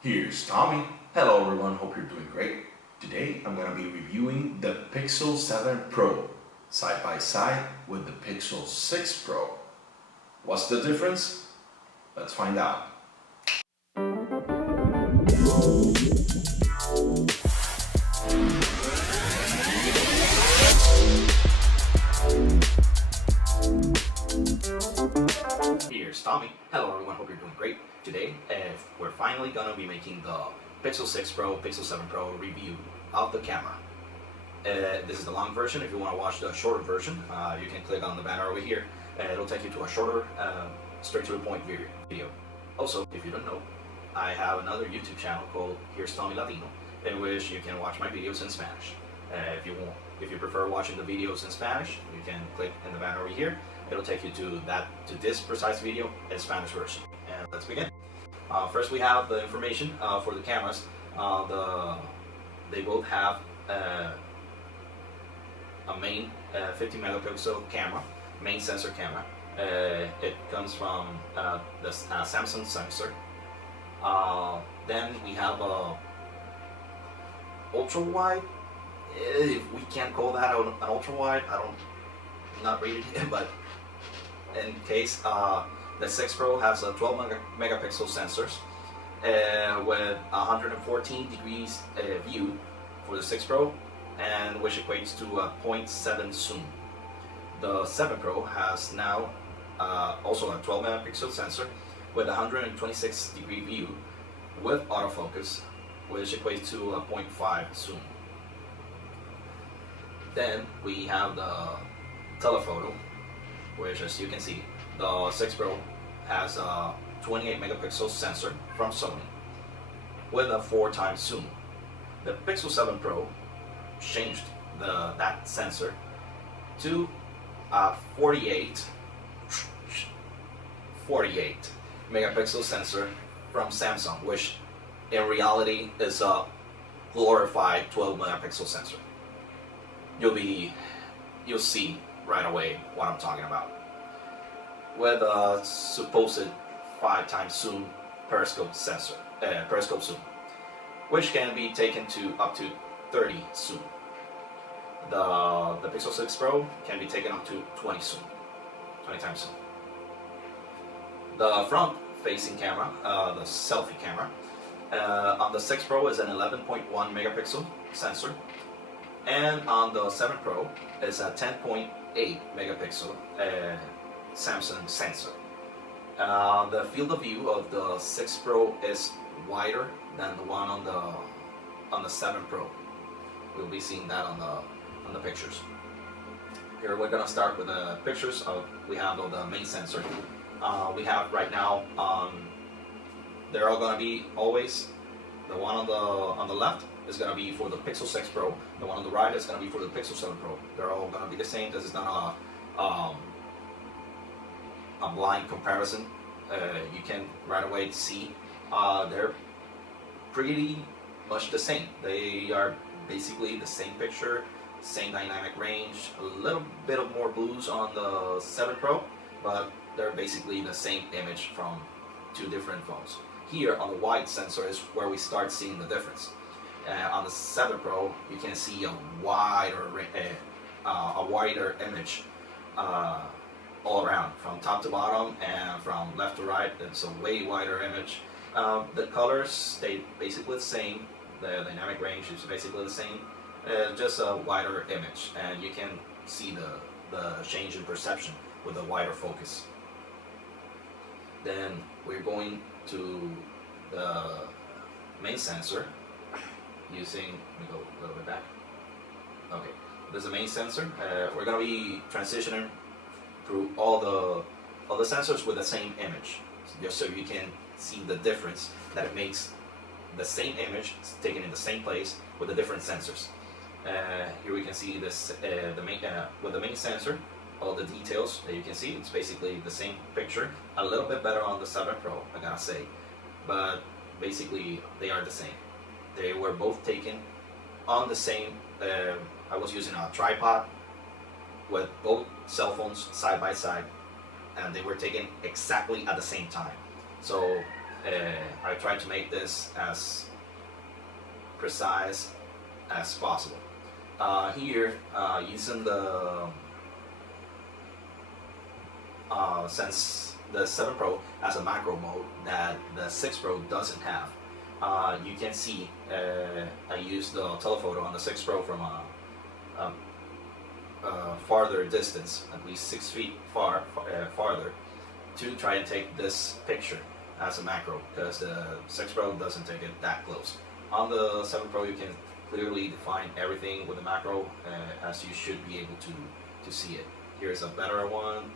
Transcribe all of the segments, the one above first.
Here's Tommy. Hello everyone, hope you're doing great. Today I'm going to be reviewing the Pixel 7 Pro side by side with the Pixel 6 Pro. What's the difference? Let's find out. Here's Tommy. Hello everyone, hope you're doing great. Today we're finally going to be making the Pixel 6 Pro, Pixel 7 Pro review of the camera. This is the long version. If you want to watch the shorter version, you can click on the banner over here. It'll take you to a shorter, straight to the point video. Also, if you don't know, I have another YouTube channel called Here's Tommy Latino, in which you can watch my videos in Spanish. If you prefer watching the videos in Spanish, you can click in the banner over here. It'll take you to this precise video in Spanish version. And let's begin. First, we have the information for the cameras. They both have a main 50 megapixel camera, main sensor camera. It comes from the Samsung sensor. Then we have a ultra wide. If we can't call that an ultra wide, I'm not reading it, but in case the 6 Pro has a 12 megapixel sensors with 114 degrees view for the 6 Pro, and which equates to a 0.7 zoom. The 7 Pro has now also a 12 megapixel sensor with 126 degree view with autofocus, which equates to a 0.5 zoom. Then we have the telephoto, which, as you can see, the 6 Pro has a 28 megapixel sensor from Sony with a 4x zoom. The Pixel 7 Pro changed that sensor to a 48 megapixel sensor from Samsung, which in reality is a glorified 12 megapixel sensor. You'll see right away what I'm talking about. With a supposed 5x zoom periscope sensor, periscope zoom, which can be taken to up to 30 zoom. The Pixel 6 Pro can be taken up to 20 zoom, 20 times zoom. The front-facing camera, the selfie camera, on the 6 Pro is an 11.1 megapixel sensor, and on the 7 Pro is a 10.8 megapixel Samsung sensor. The field of view of the 6 Pro is wider than the one on the 7 Pro. We'll be seeing that on the pictures. Here we're gonna start with the pictures we have of the main sensor. We have right now they're all gonna be always the one on the left is gonna be for the Pixel 6 Pro. The one on the right is gonna be for the Pixel 7 Pro. They're all gonna be the same. This is not a blind comparison. You can right away see they're pretty much the same. They are basically the same picture, same dynamic range, a little bit of more blues on the 7 Pro, but they're basically the same image from two different phones. Here on the wide sensor is where we start seeing the difference. On the 7 Pro, you can see a wider image all around, from top to bottom and from left to right. It's a way wider image. The colors stay basically the same. The dynamic range is basically the same. Just a wider image, and you can see the change in perception with a wider focus. Then we're going to the main sensor using, let me go a little bit back. Okay, there's a main sensor. We're gonna be transitioning through all the sensors with the same image, just so you can see the difference that it makes. The same image taken in the same place with the different sensors. Here we can see this with the main sensor, all the details that you can see. It's basically the same picture, a little bit better on the 7 Pro, I gotta say, but basically they are the same. They were both taken on the same. I was using a tripod with both cell phones side by side, and they were taken exactly at the same time. So I tried to make this as precise as possible. Here, using the since the 7 Pro has a macro mode that the 6 Pro doesn't have, you can see I used the telephoto on the 6 Pro from a farther distance, at least 6 feet farther, to try and take this picture as a macro, because the 6 Pro doesn't take it that close. On the 7 Pro you can clearly define everything with the macro, as you should be able to see it. Here's a better one,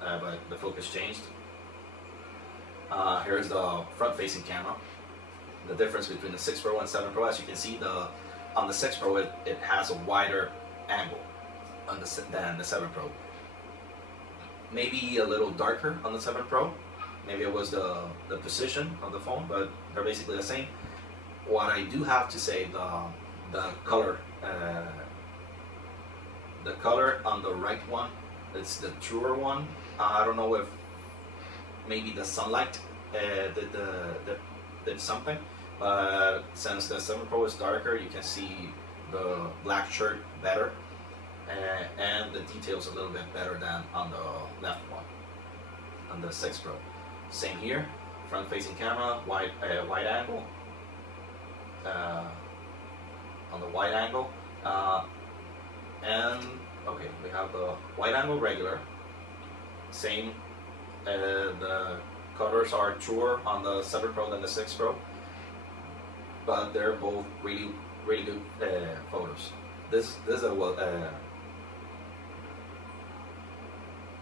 but the focus changed. Here's the front-facing camera. The difference between the 6 Pro and 7 Pro, as you can see, on the 6 Pro it has a wider angle than the 7 Pro. Maybe a little darker on the 7 Pro. Maybe it was the position of the phone, but they're basically the same. What I do have to say, the color on the right one, it's the truer one. I don't know if maybe the sunlight did something, but since the 7 Pro is darker, you can see the black shirt better, and the details a little bit better than on the left one, on the 6 Pro. Same here, front-facing camera, wide angle. On the wide angle, and okay, we have the wide angle regular. Same, the colors are truer on the 7 Pro than the 6 Pro, but they're both really good photos. This is a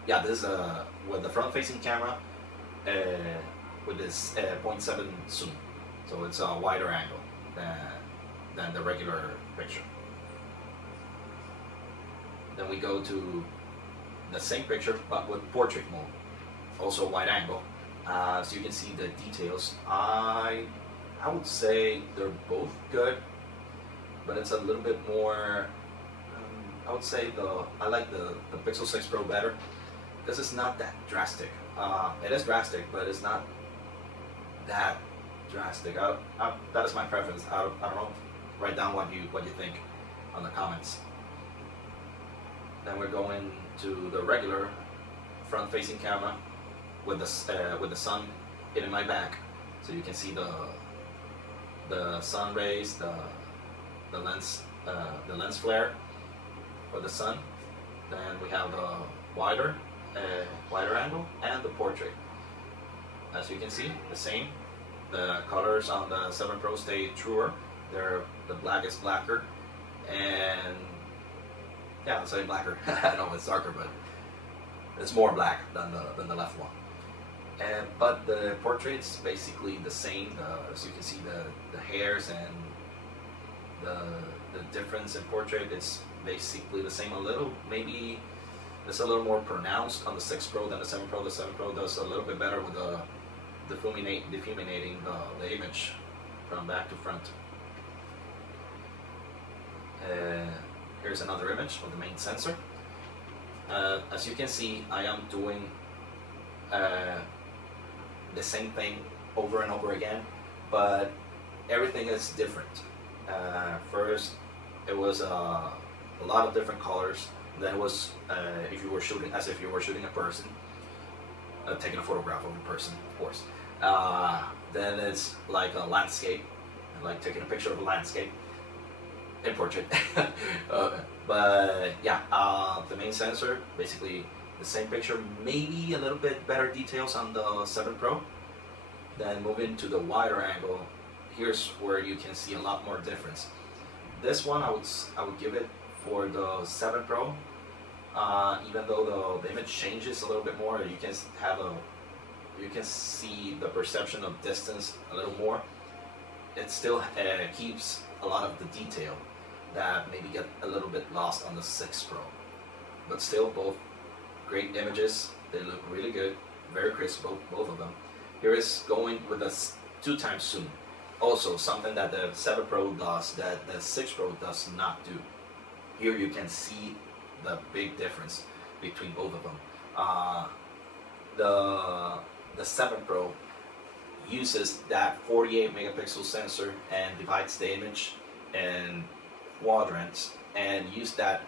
this is with the front-facing camera with this 0.7 zoom, so it's a wider angle than the regular picture. Then we go to the same picture but with portrait mode, also wide angle. So you can see the details. I would say they're both good, but it's a little bit more. I would say I like the Pixel 6 Pro better, because it's not that drastic. It is drastic, but it's not that drastic. That is my preference. I don't know. Write down what you think on the comments. Then we're going to the regular front-facing camera with the sun hitting my back, so you can see the sun rays, the lens flare for the sun. Then we have the wider angle and the portrait. As you can see, the same. The colors on the 7 Pro stay truer. The black is blacker, and yeah, I'll say blacker. I know it's darker, but it's more black than the left one. But the portrait's basically the same. As you can see, the hairs and the difference in portrait, it's basically the same. Maybe it's a little more pronounced on the 6 Pro than the 7 Pro. The 7 Pro does a little bit better with diffuminating the image from back to front. Here's another image of the main sensor. As you can see, I am doing the same thing over and over again, but everything is different. First, it was a lot of different colors. Then it was as if you were shooting a person, taking a photograph of a person, of course. Then it's like a landscape, like taking a picture of a landscape in portrait. But yeah, the main sensor, basically the same picture, maybe a little bit better details on the 7 Pro. Then moving to the wider angle, here's where you can see a lot more difference. This one I would give it for the 7 Pro. Even though the image changes a little bit more, you can see the perception of distance a little more. It still keeps a lot of the detail that maybe get a little bit lost on the 6 Pro. But still, both great images. They look really good, very crisp, both of them. Here is going with a 2x zoom. Also, something that the 7 Pro does that the 6 Pro does not do. Here you can see the big difference between both of them. The 7 Pro uses that 48 megapixel sensor and divides the image in quadrants and use that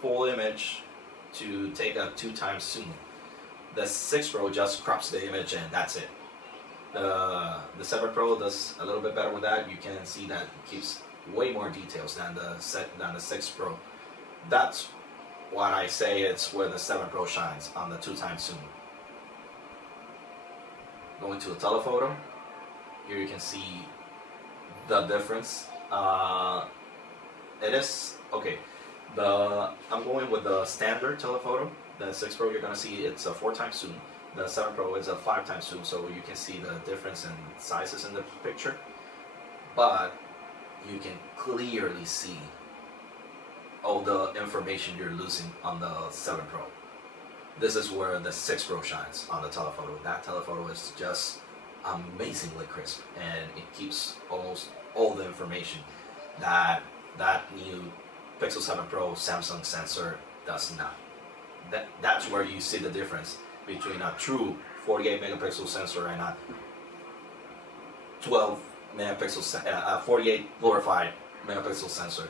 full image to take a 2x zoom. The 6 Pro just crops the image and that's it. The 7 Pro does a little bit better with that. You can see that it keeps way more details than the 6 Pro. That's what I say it's where the 7 Pro shines, on the 2x zoom. Going to the telephoto, here you can see the difference. It is okay. I'm going with the standard telephoto. The 6 Pro, you're gonna see it's a 4x zoom. The 7 Pro is a 5x zoom, so you can see the difference in sizes in the picture. But you can clearly see all the information you're losing on the 7 Pro. This is where the 6 Pro shines on the telephoto. That telephoto is just amazingly crisp, and it keeps almost all the information that new Pixel 7 Pro Samsung sensor does not. That's where you see the difference between a true 48 megapixel sensor and a 12 megapixel, 48 glorified megapixel sensor,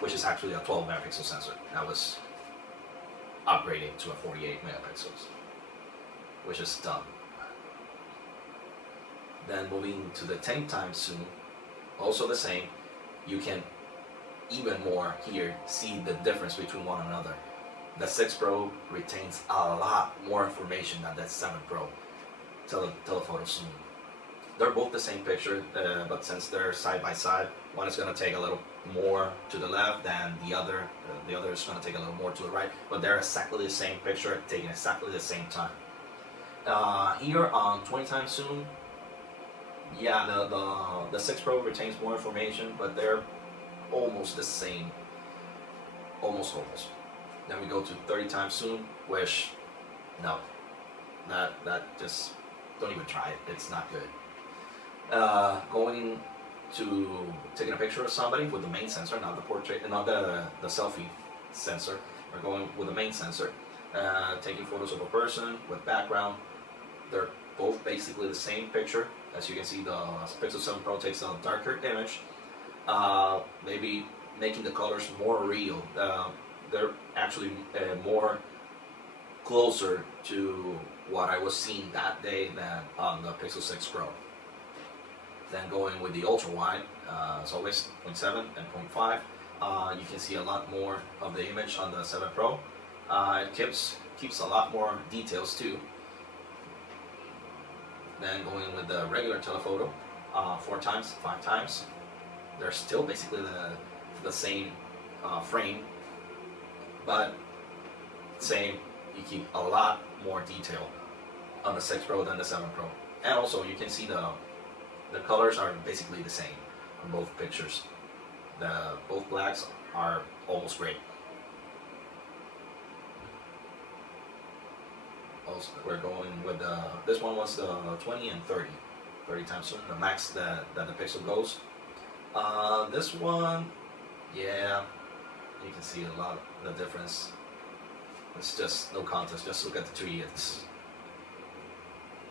which is actually a 12 megapixel sensor. That was upgrading to a 48 megapixels, which is dumb. Then moving to the 10x zoom, also the same. You can even more here see the difference between one another. The 6 Pro retains a lot more information than that 7 Pro telephoto zoom. They're both the same picture, but since they're side by side, one is going to take a little more to the left than the other. The other is going to take a little more to the right, but they're exactly the same picture, taken exactly the same time. Here on 20x zoom, yeah, the 6 Pro retains more information, but they're almost the same. Almost. Then we go to 30x zoom, which, no, that just, don't even try it. It's not good. Going to taking a picture of somebody with the main sensor, not the portrait, not the selfie sensor. We're going with the main sensor. Taking photos of a person with background. They're both basically the same picture. As you can see, the Pixel 7 Pro takes a darker image, maybe making the colors more real. They're actually more closer to what I was seeing that day than on the Pixel 6 Pro. Then going with the ultra wide, it's always 0.7 and 0.5. You can see a lot more of the image on the 7 Pro. It keeps a lot more details too. Then going with the regular telephoto, 4x, 5x. They're still basically the same frame, but same. You keep a lot more detail on the 6 Pro than the 7 Pro. And also you can see the colors are basically the same on both pictures. Both blacks are almost gray. Also, we're going with this one was the 20 and 30 times zoom, the max that the Pixel goes. This one, yeah, you can see a lot of the difference. It's just no contest. Just look at the tree.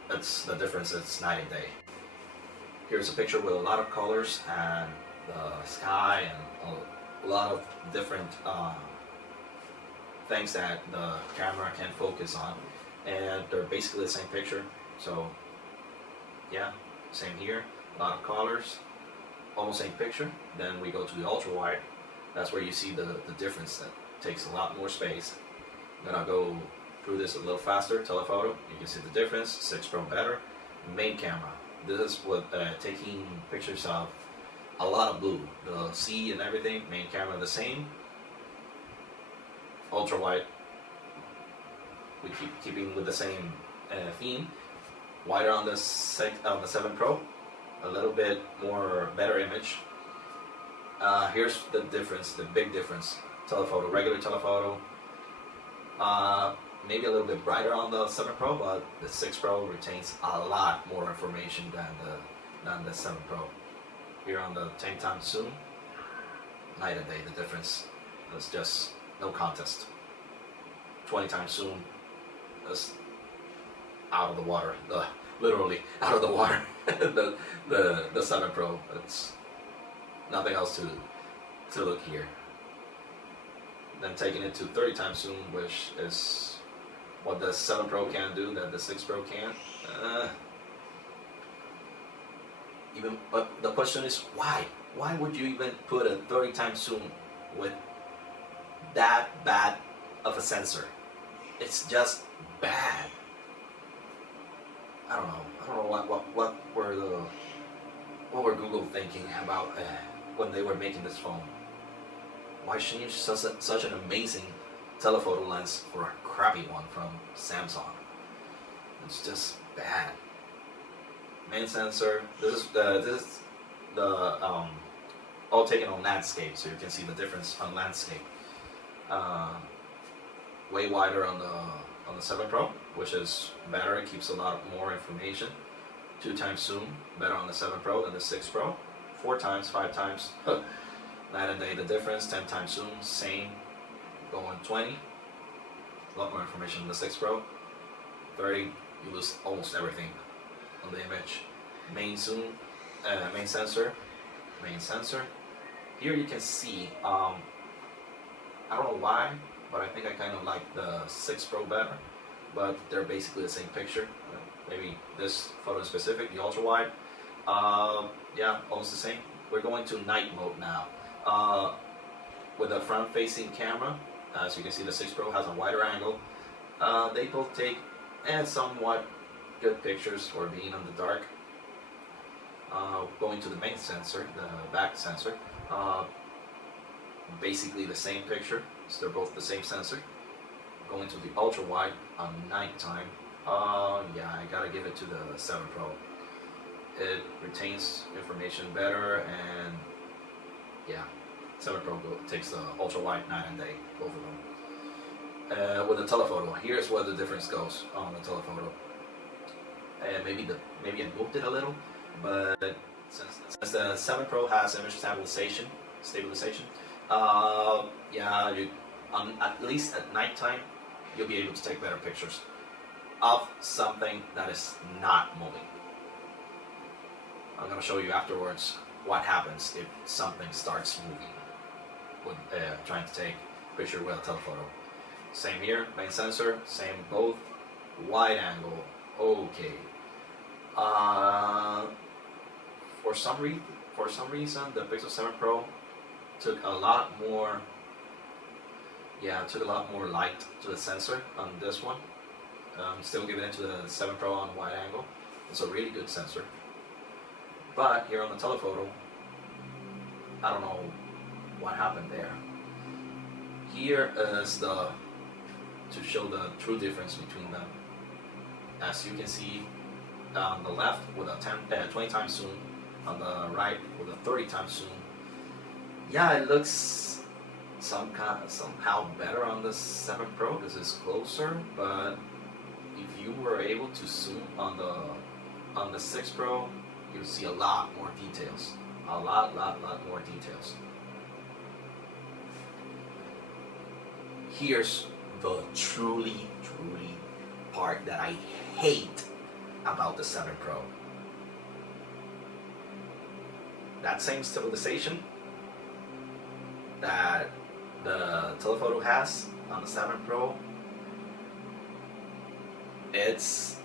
It's the difference. It's night and day. Here's a picture with a lot of colors and the sky and a lot of different things that the camera can focus on, and they're basically the same picture. So yeah, same here. A lot of colors, almost same picture. Then we go to the ultra wide. That's where you see the difference. That takes a lot more space. Then I'll go through this a little faster. Telephoto, you can see the difference. 6 Pro better. Main camera. This is what taking pictures of a lot of blue, the sea and everything. Main camera the same. Ultra wide. We keeping with the same theme. Wider on the 7 Pro. A little bit more better image. Here's the difference, the big difference. Telephoto, regular telephoto. Maybe a little bit brighter on the 7 Pro, but the 6 Pro retains a lot more information than the 7 Pro. Here on the 10x zoom, night and day, the difference is just no contest. 20x zoom is out of the water. literally out of the water. The 7 Pro. It's nothing else to look here. Then taking it to 30 times zoom, which is what the 7 Pro can do that the 6 Pro can't. But the question is why? Why would you even put a 30 times zoom with that bad of a sensor? It's just bad. I don't know what were Google thinking about when they were making this phone. Why change such an amazing telephoto lens for a crappy one from Samsung? It's just bad. Main sensor. This is the all taken on landscape, so you can see the difference on landscape. Way wider on the 7 Pro, which is better. It keeps a lot more information. 2 times zoom, better on the 7 Pro than the 6 Pro. 4 times, 5 times, night and day the difference. 10 times zoom, same. Going 20, a lot more information on the 6 Pro. 30, you lose almost everything on the image. Main zoom, main sensor. Here you can see, I don't know why, but I think I kind of like the 6 Pro better, but they're basically the same picture. Maybe this photo in specific, the ultra wide, yeah, almost the same. We're going to night mode now. With a front facing camera, as you can see the 6 Pro has a wider angle. They both take somewhat good pictures for being on the dark. Going to the main sensor, the back sensor, basically the same picture, so they're both the same sensor. Going to the ultra wide on nighttime, yeah, I gotta give it to the 7 Pro. It retains information better, and yeah, 7 Pro takes the ultra wide night and day, both of them. With the telephoto, here's where the difference goes on the telephoto. Maybe I moved it a little, but since the 7 Pro has image stabilization, yeah, at least at nighttime, you'll be able to take better pictures of something that is not moving. I'm going to show you afterwards what happens if something starts moving when trying to take a picture with a telephoto. Same here, main sensor, same both, wide angle, okay. For some reason, the Pixel 7 Pro took a lot more light to the sensor on this one. Still giving it to the 7 Pro on wide angle. It's a really good sensor. But here on the telephoto, I don't know what happened there. Here is to show the true difference between them. As you can see, on the left with a 20 times zoom, on the right with a 30 times zoom. Yeah, it looks somehow better on the 7 Pro because it's closer, but if you were able to zoom on the 6 Pro, you'll see a lot more details. A lot more details. Here's the truly part that I hate about the 7 Pro. That same stabilization that the telephoto has on the 7 Pro, it's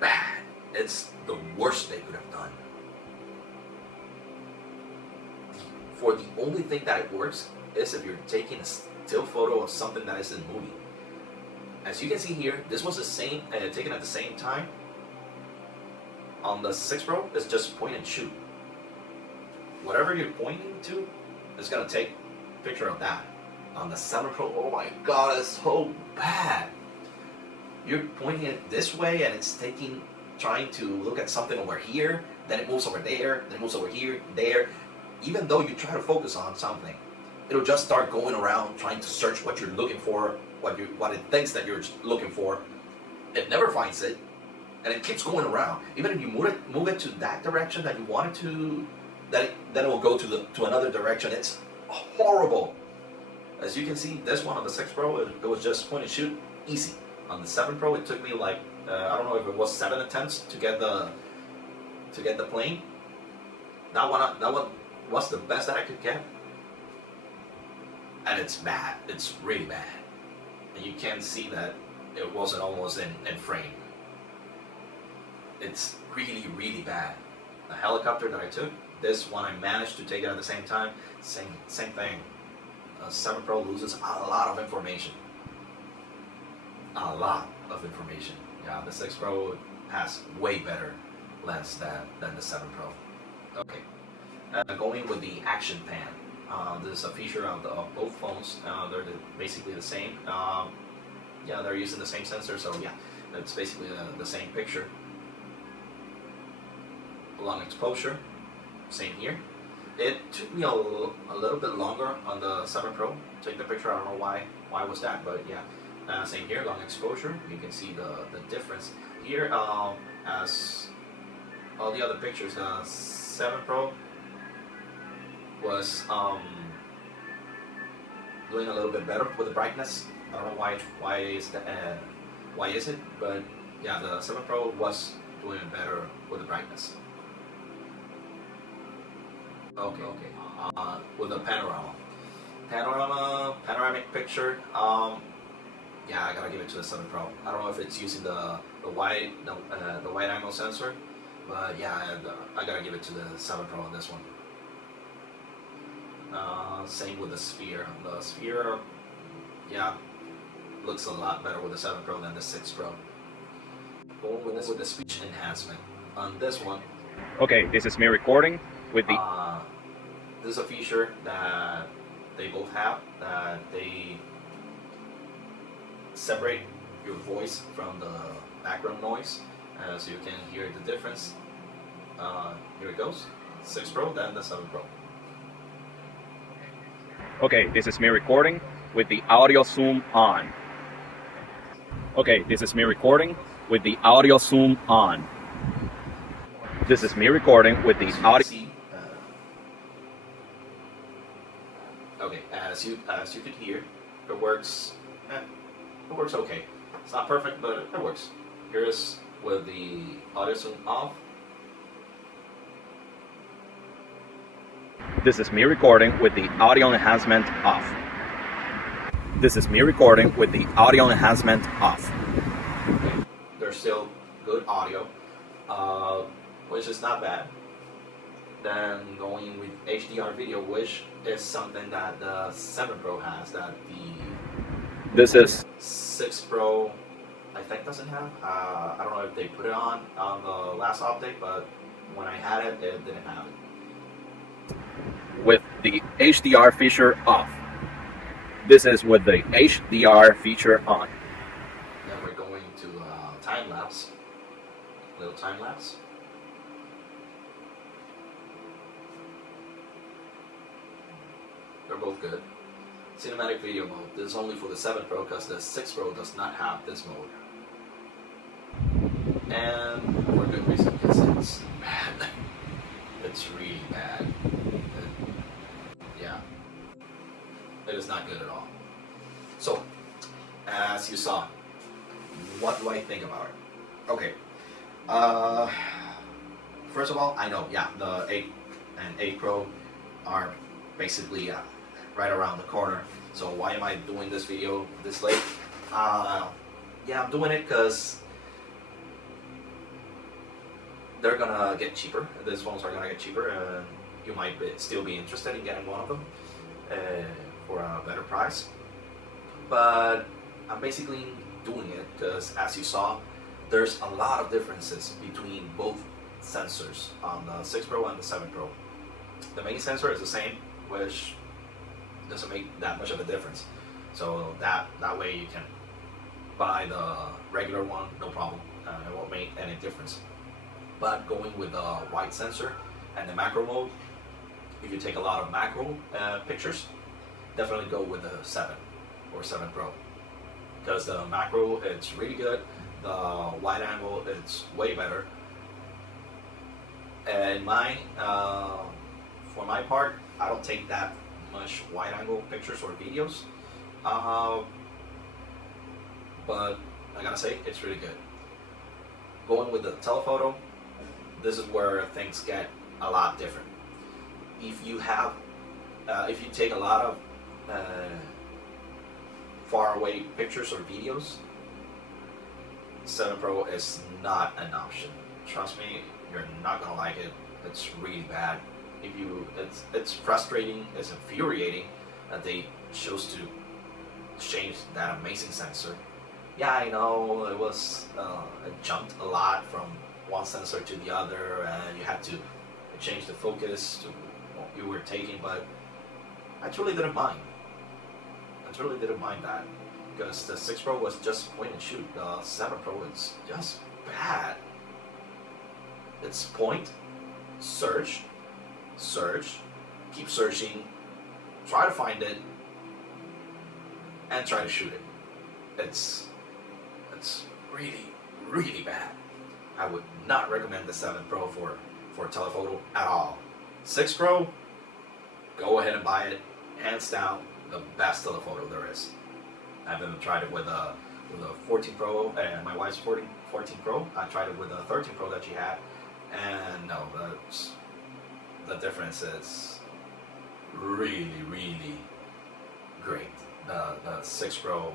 bad. It's the worst they could have done. For the only thing that it works is if you're taking a still photo of something that isn't moving. As you can see here, this was the same, taken at the same time. On the 6 Pro, it's just point and shoot. Whatever you're pointing to, it's gonna take a picture of that. On the 7 Pro, oh my god, it's so bad. You're pointing it this way and it's trying to look at something over here, then it moves over there, then it moves over here, there. Even though you try to focus on something, it'll just start going around trying to search what you're looking for, what it thinks that you're looking for. It never finds it, and it keeps going around. Even if you move it to that direction that you want it to, then it will go to another direction. It's horrible. As you can see, this one on the 6 Pro, it was just point and shoot, easy. On the 7 Pro, it took me like I don't know if it was 7 attempts to get the plane. That one was the best that I could get, and it's bad. It's really bad, and you can see that it wasn't almost in frame. It's really bad. The helicopter that I took, this one I managed to take it at the same time. Same thing. 7 Pro loses a lot of information. A lot of information. Yeah, the 6 Pro has way better lens than the 7 Pro. Okay, going with the action pan. This is a feature of both phones. They're basically the same. Yeah, they're using the same sensor, so yeah, it's basically the same picture. Long exposure, same here. It took me a little bit longer on the 7 Pro to take the picture. I don't know why was that, but yeah, same here. Long exposure. You can see the difference here. As all the other pictures, 7 Pro was doing a little bit better with the brightness. I don't know why is it, but yeah, the 7 Pro was doing better with the brightness. Okay. With the panoramic picture. Yeah, I gotta give it to the 7 Pro. I don't know if it's using the wide angle sensor, but yeah, I gotta give it to the 7 Pro on this one. Same with the sphere. The sphere, yeah, looks a lot better with the 7 Pro than the 6 Pro. Going with the speech enhancement on this one. Okay, this is me recording with the. This is a feature that they both have, that they separate your voice from the background noise, so you can hear the difference. Here it goes, 6 Pro, then the 7 Pro. Okay, this is me recording with the audio zoom on. Okay, this is me recording with the audio zoom on. This is me recording with the audio. Okay, as you could hear, it works. It works okay. It's not perfect, but it works. Here's with the audio zoom off. This is me recording with the audio enhancement off. This is me recording with the audio enhancement off. Okay. There's still good audio, which is not bad. Then going with HDR video, which is something that the 7 Pro has, that this is 6 Pro I think doesn't have. I don't know if they put it on the last update, but when I had it, it didn't have it. With the HDR feature off. This is with the HDR feature on. Then we're going to time lapse. Little time lapse. They're both good. Cinematic video mode. This is only for the 7 Pro because the 6 Pro does not have this mode. And for good reason, because it's bad. It's really bad. Yeah. It is not good at all. So, as you saw, what do I think about it? Okay. First of all, I know, yeah, the 8 and 8 Pro are basically right around the corner. So why am I doing this video this late? Yeah, I'm doing it because they're gonna get cheaper. These phones are gonna get cheaper, and you might still be interested in getting one of them for a better price. But I'm basically doing it because, as you saw, there's a lot of differences between both sensors on the 6 Pro and the 7 Pro. The main sensor is the same, which doesn't make that much of a difference. So that way you can buy the regular one, no problem. It won't make any difference. But going with the wide sensor and the macro mode, if you take a lot of macro pictures, definitely go with the 7 or 7 Pro. Because the macro, it's really good. The wide angle, it's way better. And for my part, I don't take that much wide angle pictures or videos. But I gotta say, it's really good. Going with the telephoto, this is where things get a lot different. If you take a lot of far away pictures or videos, 7 Pro is not an option. Trust me, you're not gonna like it. It's really bad. It's frustrating, it's infuriating that they chose to change that amazing sensor. Yeah, I know it jumped a lot from one sensor to the other, and you had to change the focus to what you were taking, but I truly didn't mind. I truly didn't mind that, because the 6 Pro was just point and shoot. The 7 Pro is just bad. It's point, search, keep searching, try to find it, and try to shoot it. It's really, really bad. I would not recommend the 7 Pro for telephoto at all. 6 Pro, go ahead and buy it. Hands down, the best telephoto there is. I've even tried it with a 14 Pro, and my wife's 14 Pro. I tried it with a 13 Pro that she had, and no, the difference is really, really great. The 6 Pro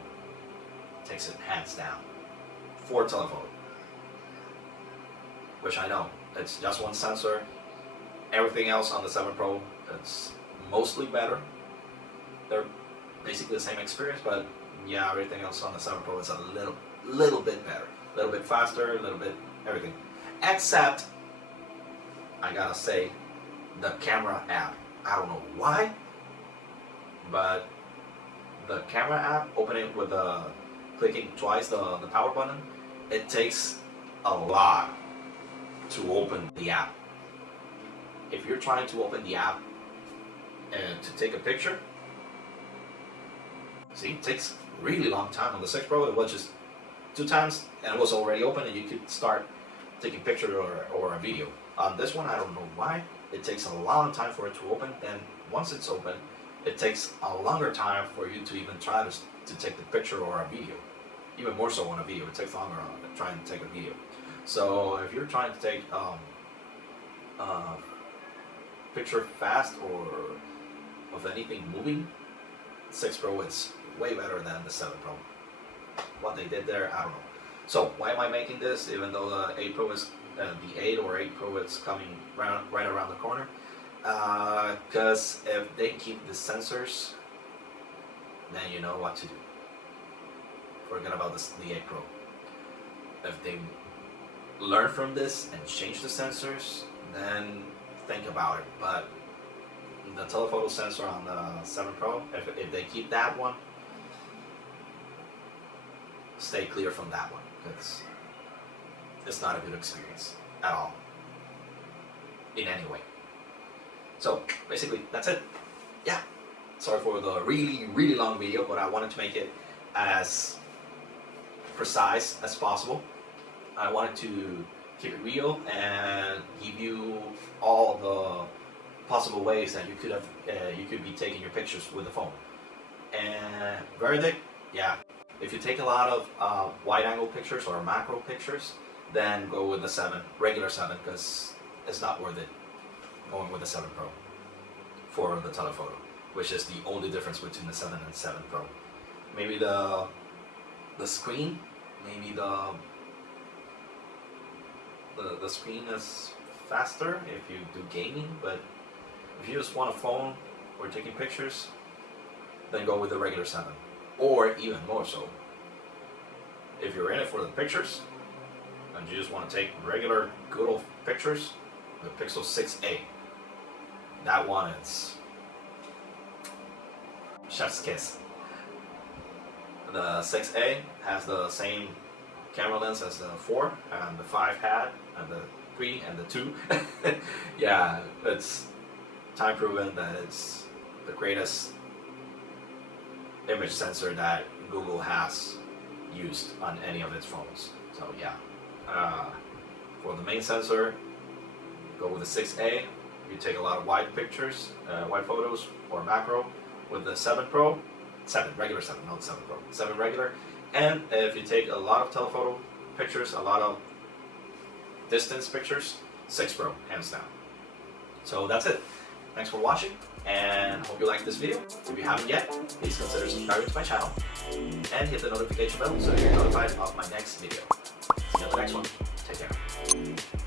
takes it hands down for telephoto, which I know it's just one sensor. Everything else on the 7 Pro, it's mostly better. They're basically the same experience, but yeah, everything else on the 7 Pro is a little bit better, a little bit faster, a little bit everything, except I gotta say the camera app. I don't know why, but the camera app, opening with clicking twice the power button, it takes a lot to open the app. If you're trying to open the app and to take a picture, see, it takes really long time. On the 6 Pro, it was just 2 times and it was already open, and you could start taking picture or a video. On this one, I don't know why, it takes a long time for it to open, and once it's open, it takes a longer time for you to even try to take the picture or a video. Even more so on a video, it takes longer on trying to take a video. So if you're trying to take picture fast or of anything moving, 6 Pro is way better than the 7 Pro. What they did there, I don't know. So why am I making this, even though the 8 Pro is the 8 or 8 Pro is coming right around the corner? Because if they keep the sensors, then you know what to do. Forget about the 8 Pro. If they learn from this and change the sensors, then think about it. But the telephoto sensor on the 7 Pro, if they keep that one, stay clear from that one, because it's not a good experience at all, in any way. So basically, that's it. Yeah, sorry for the really, really long video, but I wanted to make it as precise as possible. I wanted to keep it real and give you all the possible ways that you could be taking your pictures with the phone. And verdict, yeah, if you take a lot of wide-angle pictures or macro pictures, then go with the regular 7, because it's not worth it going with the 7 Pro for the telephoto, which is the only difference between the 7 and 7 Pro. Maybe the screen, maybe the screen is faster if you do gaming, but if you just want a phone or taking pictures, then go with the regular 7. Or even more so, if you're in it for the pictures and you just want to take regular good old pictures, the Pixel 6a. That one is chef's kiss. The 6a has the same camera lens as the 4 and the 5 had, and the 3 and the 2. Yeah, it's time proven that it's the greatest image sensor that Google has used on any of its phones. So yeah, for the main sensor, go with the 6a. You take a lot of wide pictures, wide photos, or macro with the 7 Pro, 7 regular 7, not 7 Pro, 7 regular. And if you take a lot of telephoto pictures, a lot of distance pictures, 6 Pro, hands down. So that's it. Thanks for watching, and hope you liked this video. If you haven't yet, please consider subscribing to my channel and hit the notification bell so that you're notified of my next video. See you on the next one. Take care.